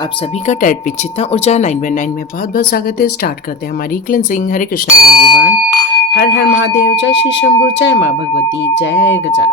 आप सभी का टैट पिच चित्ता ऊर्जा 919 में बहुत बहुत स्वागत है। स्टार्ट करते हैं हमारी क्लिनजिंग। हरे कृष्णा एवरीवन। हर हर महादेव। जय श्री शंभू। जय माँ भगवती। जय गजा।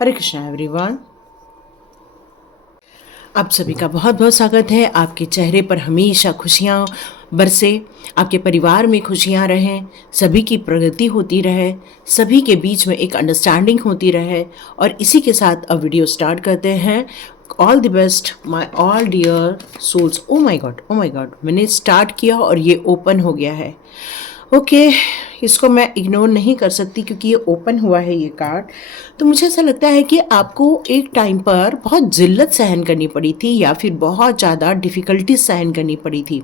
हरे कृष्णा एवरीवन। आप सभी का बहुत बहुत स्वागत है। आपके चेहरे पर हमेशा खुशियाँ बरसे, आपके परिवार में खुशियाँ रहें, सभी की प्रगति होती रहे, सभी के बीच में एक अंडरस्टैंडिंग होती रहे। और इसी के साथ अब वीडियो स्टार्ट करते हैं। All the best my all dear souls. Oh my God, oh my God, मैंने स्टार्ट किया और ये ओपन हो गया है। ओके, इसको मैं इग्नोर नहीं कर सकती क्योंकि ये ओपन हुआ है ये कार्ड। तो मुझे ऐसा लगता है कि आपको एक टाइम पर बहुत ज़िल्लत सहन करनी पड़ी थी या फिर बहुत ज़्यादा डिफ़िकल्टीज सहन करनी पड़ी थी।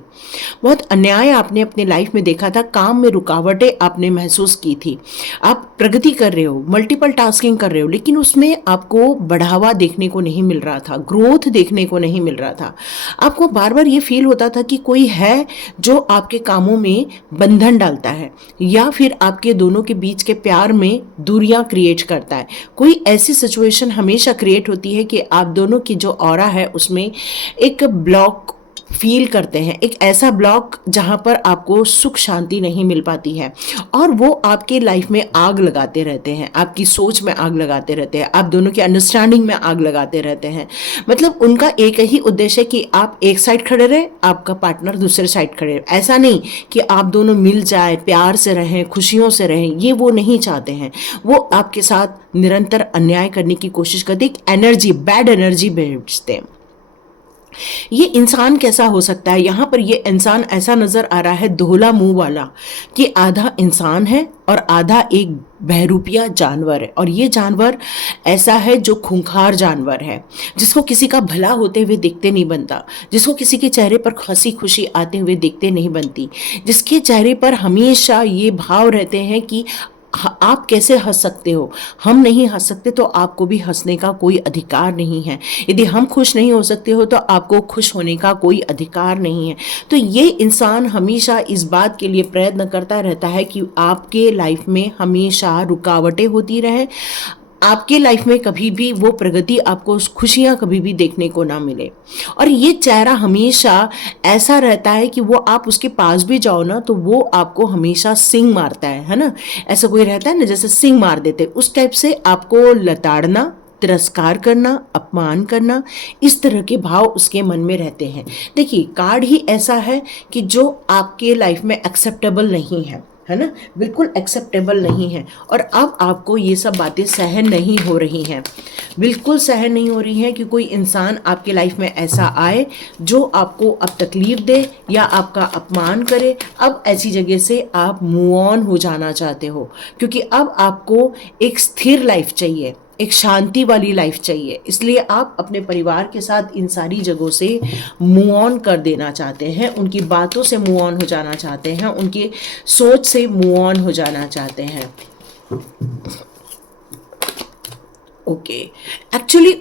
बहुत अन्याय आपने अपने लाइफ में देखा था, काम में रुकावटें आपने महसूस की थी। आप प्रगति कर रहे हो, मल्टीपल टास्किंग कर रहे हो, लेकिन उसमें आपको बढ़ावा देखने को नहीं मिल रहा था, ग्रोथ देखने को नहीं मिल रहा था। आपको बार बार ये फील होता था कि कोई है जो आपके कामों में बंधन डालता है या फिर आपके दोनों के बीच के प्यार में दूरियां क्रिएट करता है। कोई ऐसी सिचुएशन हमेशा क्रिएट होती है कि आप दोनों की जो ऑरा है उसमें एक ब्लॉक फील करते हैं, एक ऐसा ब्लॉक जहां पर आपको सुख शांति नहीं मिल पाती है और वो आपके लाइफ में आग लगाते रहते हैं, आपकी सोच में आग लगाते रहते हैं, आप दोनों की अंडरस्टैंडिंग में आग लगाते रहते हैं। मतलब उनका एक ही उद्देश्य है कि आप एक साइड खड़े रहे, आपका पार्टनर दूसरे साइड खड़े रहे। ऐसा नहीं कि आप दोनों मिल जाए, प्यार से रहें, खुशियों से रहें, ये वो नहीं चाहते हैं। वो आपके साथ निरंतर अन्याय करने की कोशिश करते, एक एनर्जी, बैड एनर्जी भेजते हैं। ये इंसान कैसा हो सकता है? यहाँ पर ये इंसान ऐसा नजर आ रहा है धोला मुंह वाला, कि आधा इंसान है और आधा एक बहरूपिया जानवर है। और ये जानवर ऐसा है जो खूंखार जानवर है, जिसको किसी का भला होते हुए देखते नहीं बनता, जिसको किसी के चेहरे पर हंसी खुशी आते हुए देखते नहीं बनती, जिसके चेहरे पर हमेशा ये भाव रहते हैं कि आप कैसे हंस सकते हो, हम नहीं हंस सकते तो आपको भी हंसने का कोई अधिकार नहीं है। यदि हम खुश नहीं हो सकते हो तो आपको खुश होने का कोई अधिकार नहीं है। तो ये इंसान हमेशा इस बात के लिए प्रयत्न करता रहता है कि आपके लाइफ में हमेशा रुकावटें होती रहे, आपके लाइफ में कभी भी वो प्रगति, आपको खुशियां कभी भी देखने को ना मिले। और ये चेहरा हमेशा ऐसा रहता है कि वो आप उसके पास भी जाओ ना तो वो आपको हमेशा सिंग मारता है ना। ऐसा कोई रहता है ना जैसे सिंग मार देते, उस टाइप से आपको लताड़ना, तिरस्कार करना, अपमान करना, इस तरह के भाव उसके मन में रहते हैं। देखिए, कार्ड ही ऐसा है कि जो आपके लाइफ में एक्सेप्टेबल नहीं है ना, बिल्कुल एक्सेप्टेबल नहीं है। और अब आपको ये सब बातें सहन नहीं हो रही हैं, बिल्कुल सहन नहीं हो रही हैं कि कोई इंसान आपके लाइफ में ऐसा आए जो आपको अब तकलीफ दे या आपका अपमान करे। अब ऐसी जगह से आप मूव ऑन हो जाना चाहते हो, क्योंकि अब आपको एक स्थिर लाइफ चाहिए, एक शांति वाली लाइफ चाहिए। इसलिए आप अपने परिवार के साथ इन सारी जगहों से मूव ऑन कर देना चाहते हैं, उनकी बातों से मूव ऑन हो जाना चाहते हैं, उनकी सोच से मूव ऑन हो जाना चाहते हैं। ओके, एक्चुअली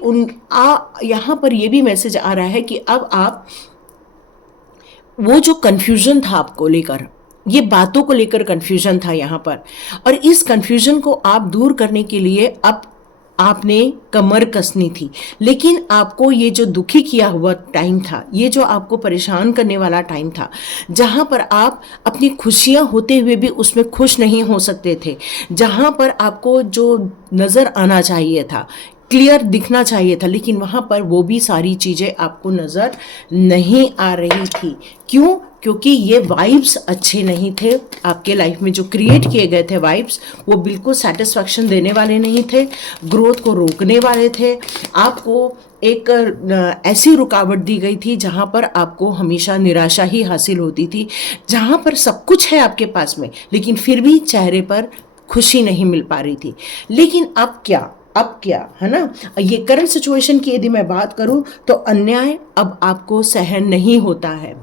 यहाँ पर ये भी मैसेज आ रहा है कि अब आप वो जो कन्फ्यूजन था आपको लेकर, ये बातों को लेकर कन्फ्यूजन था यहाँ पर, और इस कन्फ्यूजन को आप दूर करने के लिए अब आपने कमर कसनी थी। लेकिन आपको ये जो दुखी किया हुआ टाइम था, ये जो आपको परेशान करने वाला टाइम था, जहाँ पर आप अपनी खुशियाँ होते हुए भी उसमें खुश नहीं हो सकते थे, जहाँ पर आपको जो नज़र आना चाहिए था, क्लियर दिखना चाहिए था, लेकिन वहाँ पर वो भी सारी चीज़ें आपको नज़र नहीं आ रही थी। क्यों? क्योंकि ये वाइब्स अच्छे नहीं थे आपके लाइफ में, जो क्रिएट किए गए थे वाइब्स, वो बिल्कुल सेटिस्फैक्शन देने वाले नहीं थे, ग्रोथ को रोकने वाले थे। आपको एक ऐसी रुकावट दी गई थी जहाँ पर आपको हमेशा निराशा ही हासिल होती थी, जहाँ पर सब कुछ है आपके पास में लेकिन फिर भी चेहरे पर खुशी नहीं मिल पा रही थी। लेकिन अब क्या है ना, ये करंट सिचुएशन की यदि मैं बात करूं तो अन्याय अब आपको सहन नहीं होता है।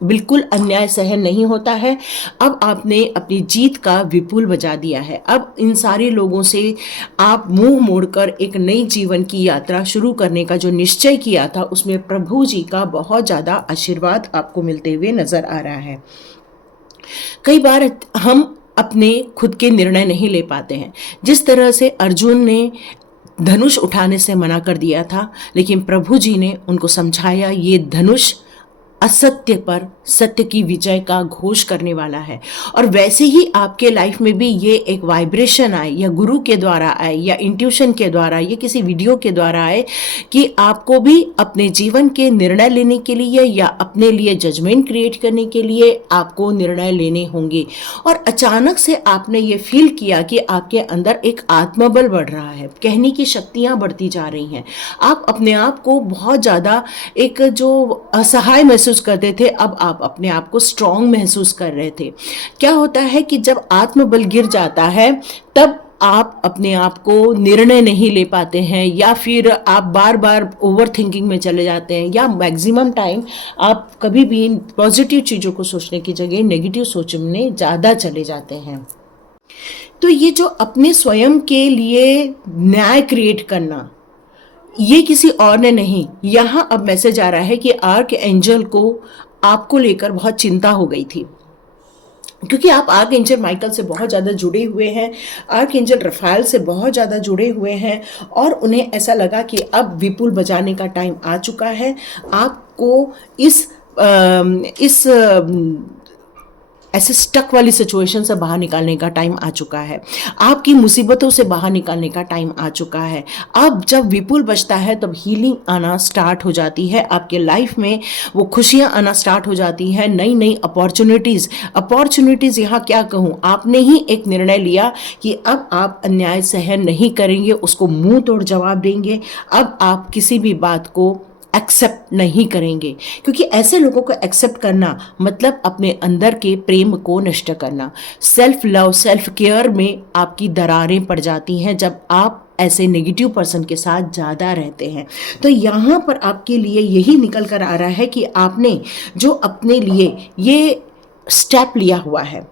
बिल्कुल अन्याय सहन नहीं होता है। अब आपने अपनी जीत का विपुल बजा दिया है। अब इन सारे लोगों से आप मुंह मोड़कर एक नई जीवन की यात्रा शुरू करने का जो निश्चय किया था, उसमें प्रभु जी का बहुत ज़्यादा आशीर्वाद आपको मिलते हुए नजर आ रहा है। कई बार हम अपने खुद के निर्णय नहीं ले पाते हैं। जिस तरह से अर्जुन ने धनुष उठाने से मना कर दिया था, लेकिन प्रभु जी ने उनको समझाया ये धनुष असत्य पर सत्य की विजय का घोष करने वाला है। और वैसे ही आपके लाइफ में भी ये एक वाइब्रेशन आए, या गुरु के द्वारा आए, या इंट्यूशन के द्वारा, या किसी वीडियो के द्वारा आए, कि आपको भी अपने जीवन के निर्णय लेने के लिए या अपने लिए जजमेंट क्रिएट करने के लिए आपको निर्णय लेने होंगे। और अचानक से आपने ये फील किया कि आपके अंदर एक आत्मबल बढ़ रहा है, कहने की शक्तियां बढ़ती जा रही हैं। आप अपने आप को बहुत ज़्यादा एक जो असहाय महसूस करते थे, अब आप अपने आप को स्ट्रांग महसूस कर रहे थे। क्या होता है कि जब आत्मबल गिर जाता है, तब आप अपने आप को निर्णय नहीं ले पाते हैं, या फिर आप बार बार ओवर थिंकिंग में चले जाते हैं, या मैक्सिमम टाइम आप कभी भी पॉजिटिव चीज़ों को सोचने की जगह नेगेटिव सोचने ज़्यादा चले जाते हैं। तो ये जो अपने स्वयं के लिए न्याय क्रिएट करना, ये किसी और ने नहीं, यहाँ अब मैसेज आ रहा है कि आर्क एंजल को आपको लेकर बहुत चिंता हो गई थी, क्योंकि आप आर्क एंजल माइकल से बहुत ज़्यादा जुड़े हुए हैं, आर्क एंजल रफाल से बहुत ज़्यादा जुड़े हुए हैं, और उन्हें ऐसा लगा कि अब विपुल बजाने का टाइम आ चुका है। आपको इस ऐसे स्टक वाली सिचुएशन से बाहर निकालने का टाइम आ चुका है। आपकी मुसीबतों से बाहर निकालने का टाइम आ चुका है। अब जब विपुल बचता है, तब हीलिंग आना स्टार्ट हो जाती है आपके लाइफ में, वो खुशियां आना स्टार्ट हो जाती हैं, नई नई अपॉर्चुनिटीज़ यहाँ क्या कहूँ, आपने ही एक निर्णय लिया कि अब आप अन्याय सहन नहीं करेंगे, उसको मुंह तोड़ जवाब देंगे। अब आप किसी भी बात को एक्सेप्ट नहीं करेंगे, क्योंकि ऐसे लोगों को एक्सेप्ट करना मतलब अपने अंदर के प्रेम को नष्ट करना। सेल्फ लव, सेल्फ केयर में आपकी दरारें पड़ जाती हैं जब आप ऐसे नेगेटिव पर्सन के साथ ज़्यादा रहते हैं। तो यहाँ पर आपके लिए यही निकल कर आ रहा है कि आपने जो अपने लिए ये स्टेप लिया हुआ है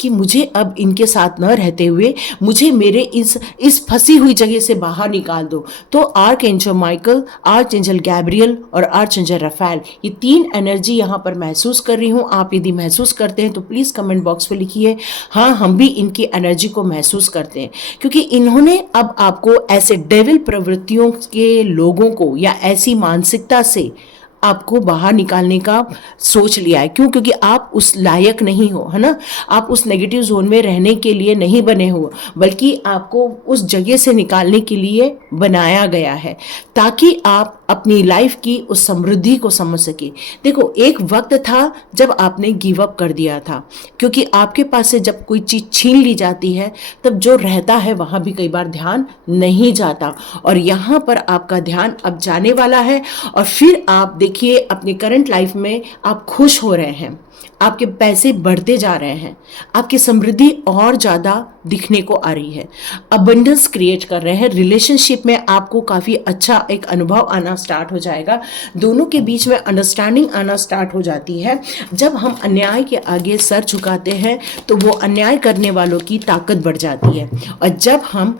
कि मुझे अब इनके साथ न रहते हुए मुझे मेरे इस फंसी हुई जगह से बाहर निकाल दो। तो arc angel Michael, arc angel Gabriel और आर्क एंजल रफाल, ये तीन एनर्जी यहाँ पर महसूस कर रही हूँ। आप यदि महसूस करते हैं तो प्लीज़ कमेंट बॉक्स में लिखिए, हाँ हम भी इनकी एनर्जी को महसूस करते हैं, क्योंकि इन्होंने अब आपको ऐसे डेविल प्रवृत्तियों के लोगों को या ऐसी मानसिकता से आपको बाहर निकालने का सोच लिया है। क्यों? क्योंकि आप उस लायक नहीं हो, है ना। आप उस नेगेटिव जोन में रहने के लिए नहीं बने हो, बल्कि आपको उस जगह से निकालने के लिए बनाया गया है, ताकि आप अपनी लाइफ की उस समृद्धि को समझ सके। देखो, एक वक्त था जब आपने गिव अप कर दिया था, क्योंकि आपके पास से जब कोई चीज़ छीन ली जाती है, तब जो रहता है वहाँ भी कई बार ध्यान नहीं जाता, और यहाँ पर आपका ध्यान अब जाने वाला है। और फिर आप देखिए अपनी करंट लाइफ में आप खुश हो रहे हैं, आपके पैसे बढ़ते जा रहे हैं, आपकी समृद्धि और ज़्यादा दिखने को आ रही है, अबंडेंस क्रिएट कर रहे हैं। रिलेशनशिप में आपको काफ़ी अच्छा एक अनुभव आना स्टार्ट हो जाएगा, दोनों के बीच में अंडरस्टैंडिंग आना स्टार्ट हो जाती है। जब हम अन्याय के आगे सर झुकाते हैं तो वो अन्याय करने वालों की ताकत बढ़ जाती है, और जब हम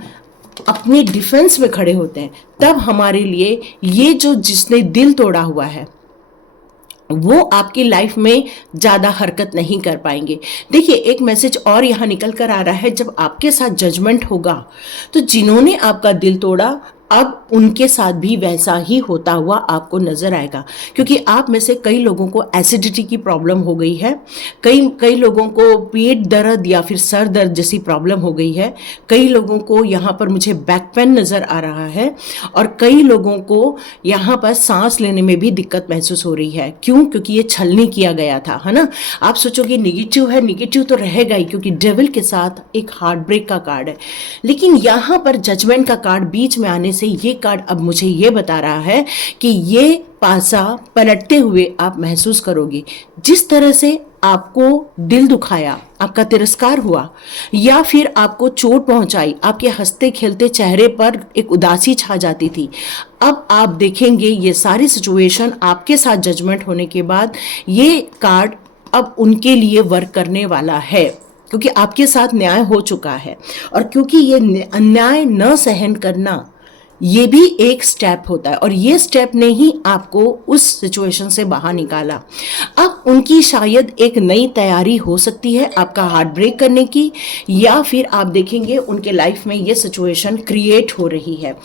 अपने डिफेंस में खड़े होते हैं, तब हमारे लिए ये जो जिसने दिल तोड़ा हुआ है वो आपकी लाइफ में ज़्यादा हरकत नहीं कर पाएंगे। देखिए, एक मैसेज और यहाँ निकल कर आ रहा है, जब आपके साथ जजमेंट होगा तो जिन्होंने आपका दिल तोड़ा अब उनके साथ भी वैसा ही होता हुआ आपको नजर आएगा, क्योंकि आप में से कई लोगों को एसिडिटी की प्रॉब्लम हो गई है, कई लोगों को पेट दर्द या फिर सर दर्द जैसी प्रॉब्लम हो गई है, कई लोगों को यहाँ पर मुझे बैक पेन नज़र आ रहा है, और कई लोगों को यहाँ पर सांस लेने में भी दिक्कत महसूस हो रही है। क्यों? क्योंकि ये छलनी किया गया था, है ना। आप सोचोगे निगेटिव है, निगेटिव तो रहेगा ही, क्योंकि डेविल के साथ एक हार्ट ब्रेक का कार्ड है, लेकिन यहाँ पर जजमेंट का कार्ड बीच में आने से ये कार्ड अब मुझे ये बता रहा है कि ये पासा पलटते हुए आप महसूस करोगे। जिस तरह से आपको दिल दुखाया, आपका तिरस्कार हुआ या फिर आपको चोट पहुंचाई, आपके हंसते खेलते चेहरे पर एक उदासी छा जाती थी, अब आप देखेंगे ये सारी सिचुएशन आपके साथ जजमेंट होने के बाद ये कार्ड अब उनके लिए वर्क करने वाला है, क्योंकि आपके साथ न्याय हो चुका है। और क्योंकि ये अन्याय न सहन करना ये भी एक स्टेप होता है, और ये स्टेप ने ही आपको उस सिचुएशन से बाहर निकाला। अब उनकी शायद एक नई तैयारी हो सकती है आपका हार्ट ब्रेक करने की, या फिर आप देखेंगे उनके लाइफ में ये सिचुएशन क्रिएट हो रही है।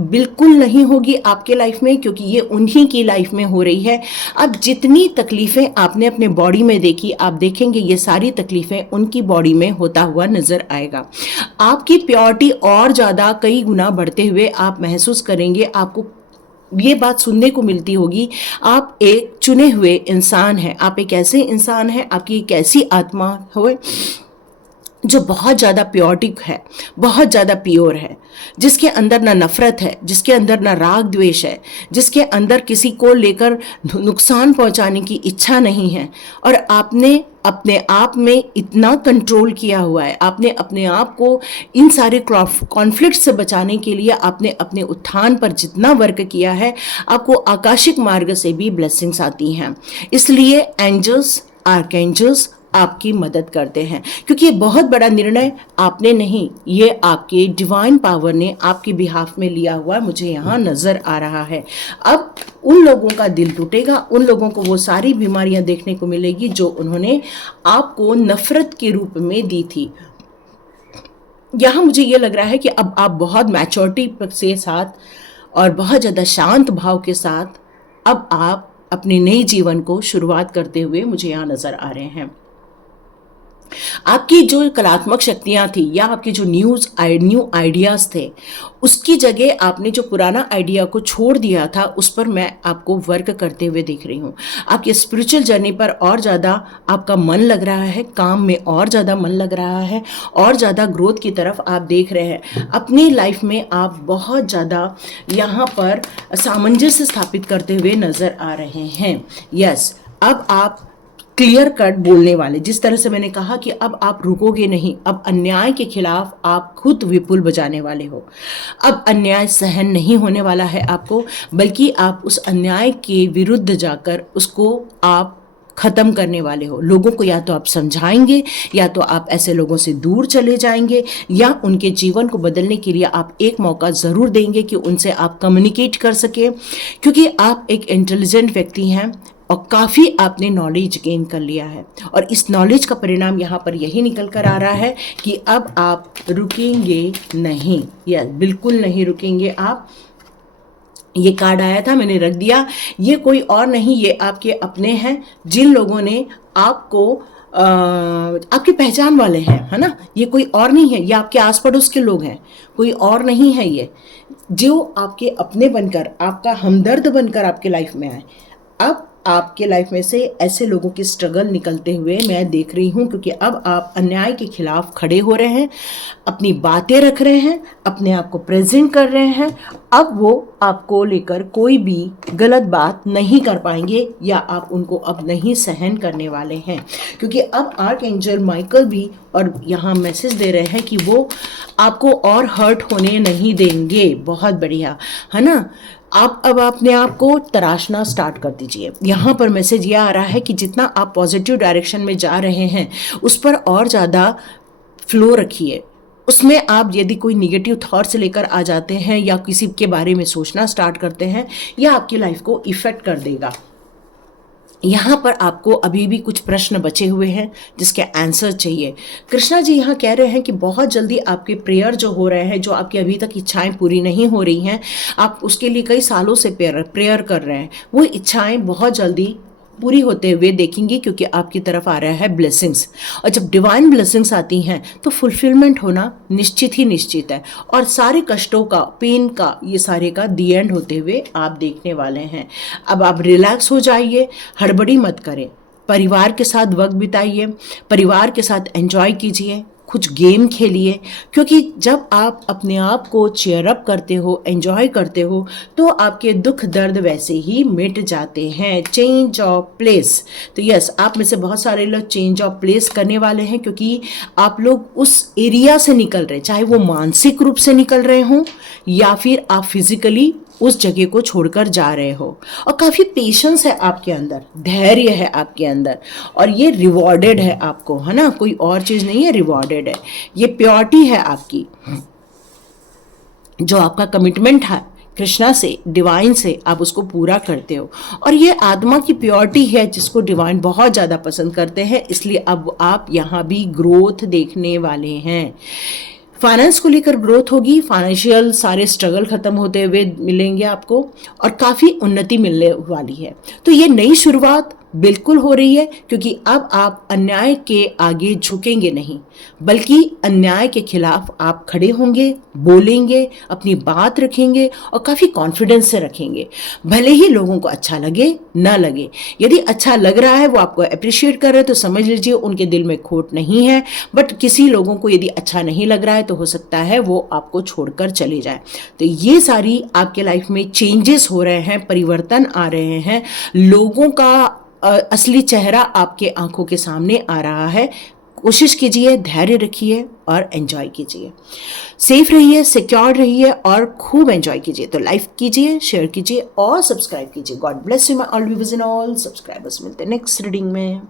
बिल्कुल नहीं होगी आपके लाइफ में, क्योंकि ये उन्हीं की लाइफ में हो रही है। अब जितनी तकलीफ़ें आपने अपने बॉडी में देखी, आप देखेंगे ये सारी तकलीफ़ें उनकी बॉडी में होता हुआ नज़र आएगा। आपकी प्योरिटी और ज़्यादा कई गुना बढ़ते हुए आप महसूस करेंगे। आपको ये बात सुनने को मिलती होगी, आप एक चुने हुए इंसान हैं, आप एक ऐसे इंसान हैं, आपकी एक ऐसी आत्मा हो जो बहुत ज़्यादा प्योरिटिक है, बहुत ज़्यादा प्योर है, जिसके अंदर ना नफ़रत है, जिसके अंदर ना राग द्वेष है, जिसके अंदर किसी को लेकर नुकसान पहुंचाने की इच्छा नहीं है। और आपने अपने आप में इतना कंट्रोल किया हुआ है, आपने अपने आप को इन सारे कॉन्फ्लिक्ट से बचाने के लिए आपने अपने उत्थान पर जितना वर्क किया है, आपको आकाशिक मार्ग से भी ब्लेसिंग्स आती हैं। इसलिए एंजल्स, आर्कएंजल्स आपकी मदद करते हैं, क्योंकि ये बहुत बड़ा निर्णय आपने नहीं, ये आपके डिवाइन पावर ने आपके बिहाफ में लिया हुआ मुझे यहाँ नजर आ रहा है। अब उन लोगों का दिल टूटेगा, उन लोगों को वो सारी बीमारियां देखने को मिलेगी जो उन्होंने आपको नफरत के रूप में दी थी। यहाँ मुझे ये लग रहा है कि अब आप बहुत मैच्योरिटी से साथ और बहुत ज़्यादा शांत भाव के साथ अब आप अपने नए जीवन को शुरुआत करते हुए मुझे यहाँ नजर आ रहे हैं। आपकी जो कलात्मक शक्तियां थी या आपके जो न्यू आइडियाज थे, उसकी जगह आपने जो पुराना आइडिया को छोड़ दिया था, उस पर मैं आपको वर्क करते हुए देख रही हूँ। आपकी स्पिरिचुअल जर्नी पर और ज़्यादा आपका मन लग रहा है, काम में और ज़्यादा मन लग रहा है, और ज़्यादा ग्रोथ की तरफ आप देख रहे हैं। अपनी लाइफ में आप बहुत ज़्यादा यहाँ पर सामंजस्य स्थापित करते हुए नज़र आ रहे हैं। यस, अब आप क्लियर कट बोलने वाले, जिस तरह से मैंने कहा कि अब आप रुकोगे नहीं, अब अन्याय के खिलाफ आप खुद विपुल बजाने वाले हो। अब अन्याय सहन नहीं होने वाला है आपको, बल्कि आप उस अन्याय के विरुद्ध जाकर उसको आप ख़त्म करने वाले हो। लोगों को या तो आप समझाएंगे, या तो आप ऐसे लोगों से दूर चले जाएंगे, या उनके जीवन को बदलने के लिए आप एक मौका ज़रूर देंगे कि उनसे आप कम्युनिकेट कर सके, क्योंकि आप एक इंटेलिजेंट व्यक्ति हैं और काफ़ी आपने नॉलेज गेन कर लिया है। और इस नॉलेज का परिणाम यहाँ पर यही निकल कर आ रहा है कि अब आप रुकेंगे नहीं, या बिल्कुल नहीं रुकेंगे आप। ये कार्ड आया था, मैंने रख दिया। ये कोई और नहीं, ये आपके अपने हैं, जिन लोगों ने आपको आपकी पहचान वाले हैं, है ना। ये कोई और नहीं है, ये आपके आस पड़ोस के लोग हैं, कोई और नहीं है। ये जो आपके अपने बनकर, आपका हमदर्द बनकर आपके लाइफ में आए। अब आपके लाइफ में से ऐसे लोगों की स्ट्रगल निकलते हुए मैं देख रही हूँ, क्योंकि अब आप अन्याय के खिलाफ खड़े हो रहे हैं, अपनी बातें रख रहे हैं, अपने आप को प्रेजेंट कर रहे हैं। अब वो आपको लेकर कोई भी गलत बात नहीं कर पाएंगे, या आप उनको अब नहीं सहन करने वाले हैं, क्योंकि अब आर्क एंजल माइकल भी और यहाँ मैसेज दे रहे हैं कि वो आपको और हर्ट होने नहीं देंगे। बहुत बढ़िया, है ना। आप अब अपने आप को तराशना स्टार्ट कर दीजिए। यहाँ पर मैसेज यह आ रहा है कि जितना आप पॉजिटिव डायरेक्शन में जा रहे हैं, उस पर और ज़्यादा फ्लो रखिए। उसमें आप यदि कोई निगेटिव थॉट्स लेकर आ जाते हैं, या किसी के बारे में सोचना स्टार्ट करते हैं, यह आपकी लाइफ को इफ़ेक्ट कर देगा। यहाँ पर आपको अभी भी कुछ प्रश्न बचे हुए हैं जिसके आंसर चाहिए। कृष्णा जी यहाँ कह रहे हैं कि बहुत जल्दी आपके प्रेयर जो हो रहे हैं, जो आपकी अभी तक इच्छाएं पूरी नहीं हो रही हैं, आप उसके लिए कई सालों से प्रेयर कर रहे हैं, वो इच्छाएं बहुत जल्दी पूरी होते हुए देखेंगी, क्योंकि आपकी तरफ आ रहा है ब्लेसिंग्स। और जब डिवाइन ब्लेसिंग्स आती हैं तो फुलफिलमेंट होना निश्चित ही निश्चित है, और सारे कष्टों का, पेन का, ये सारे का दी एंड होते हुए आप देखने वाले हैं। अब आप रिलैक्स हो जाइए, हड़बड़ी मत करें, परिवार के साथ वक्त बिताइए, परिवार के साथ एंजॉय कीजिए, कुछ गेम खेलिए, क्योंकि जब आप अपने आप को चेयर अप करते हो, एंजॉय करते हो, तो आपके दुख दर्द वैसे ही मिट जाते हैं। चेंज ऑफ प्लेस, तो यस, आप में से बहुत सारे लोग चेंज ऑफ प्लेस करने वाले हैं, क्योंकि आप लोग उस एरिया से निकल रहे हैं, चाहे वो मानसिक रूप से निकल रहे हों या फिर आप फिजिकली उस जगह को छोड़कर जा रहे हो। और काफ़ी पेशेंस है आपके अंदर, धैर्य है आपके अंदर, और ये रिवॉर्डेड है आपको, है ना, कोई और चीज़ नहीं है, रिवॉर्डेड है। ये प्योरिटी है आपकी, जो आपका कमिटमेंट है कृष्णा से, डिवाइन से, आप उसको पूरा करते हो। और ये आत्मा की प्योरिटी है जिसको डिवाइन बहुत ज़्यादा पसंद करते हैं, इसलिए अब आप यहाँ भी ग्रोथ देखने वाले हैं। फाइनेंस को लेकर ग्रोथ होगी, फाइनेंशियल सारे स्ट्रगल खत्म होते हुए मिलेंगे आपको, और काफ़ी उन्नति मिलने वाली है। तो ये नई शुरुआत बिल्कुल हो रही है, क्योंकि अब आप अन्याय के आगे झुकेंगे नहीं, बल्कि अन्याय के खिलाफ आप खड़े होंगे, बोलेंगे, अपनी बात रखेंगे और काफ़ी कॉन्फिडेंस से रखेंगे। भले ही लोगों को अच्छा लगे ना लगे, यदि अच्छा लग रहा है, वो आपको अप्रिशिएट कर रहे हैं, तो समझ लीजिए उनके दिल में खोट नहीं है। बट किसी लोगों को यदि अच्छा नहीं लग रहा है, तो हो सकता है वो आपको छोड़कर चले जाए। तो ये सारी आपके लाइफ में चेंजेस हो रहे हैं, परिवर्तन आ रहे हैं, लोगों का असली चेहरा आपके आंखों के सामने आ रहा है। कोशिश कीजिए, धैर्य रखिए और एंजॉय कीजिए, सेफ रहिए, सिक्योर रहिए और खूब एंजॉय कीजिए। तो लाइक कीजिए, शेयर कीजिए और सब्सक्राइब कीजिए। God bless you my all viewers and all subscribers. मिलते हैं नेक्स्ट रीडिंग में।